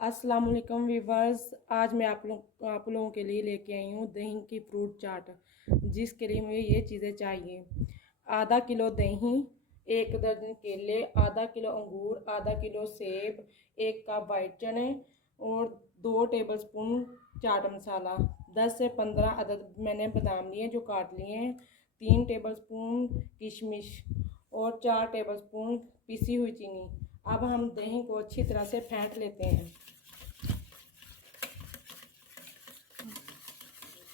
अस्सलाम वालेकुम व्यूवर्स। आज मैं आप लोगों के लिए लेके आई हूँ दही की फ्रूट चाट, जिसके लिए मुझे ये चीज़ें चाहिए। आधा किलो दही, 1 दर्जन केले, आधा किलो अंगूर, आधा किलो सेब, 1 कप वाइट चने और 2 टेबलस्पून चाट मसाला। 10 से 15 अदद मैंने बादाम लिए जो काट लिए हैं, 3 टेबलस्पून किशमिश और 4 टेबलस्पून पिसी हुई चीनी। अब हम दही को अच्छी तरह से फेंट लेते हैं।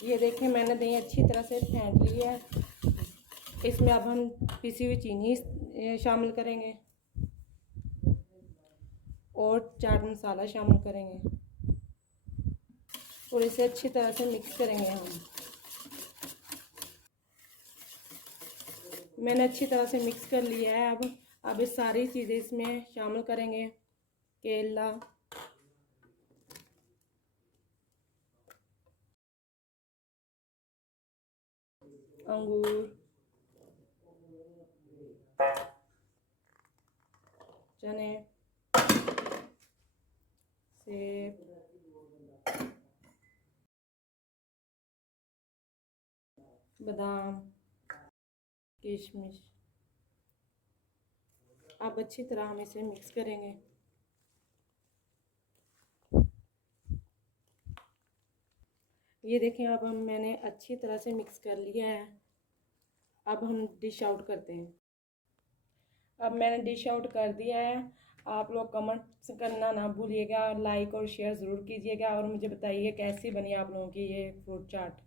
ये देखें, मैंने दही अच्छी तरह से फेंट ली है। इसमें अब हम पिसी हुई चीनी शामिल करेंगे और चाट मसाला शामिल करेंगे और इसे अच्छी तरह से मिक्स करेंगे हम। मैंने अच्छी तरह से मिक्स कर लिया है। अब ये सारी चीज़ें इसमें शामिल करेंगे। केला, अंगूर, चने, सेब, बादाम, किशमिश। अब अच्छी तरह हम इसे मिक्स करेंगे। ये देखें, अब मैंने अच्छी तरह से मिक्स कर लिया है। अब हम डिश आउट करते हैं। अब मैंने डिश आउट कर दिया है। आप लोग कमेंट्स करना ना भूलिएगा, लाइक और शेयर ज़रूर कीजिएगा और मुझे बताइए कैसी बनी आप लोगों की ये फ्रूट चाट।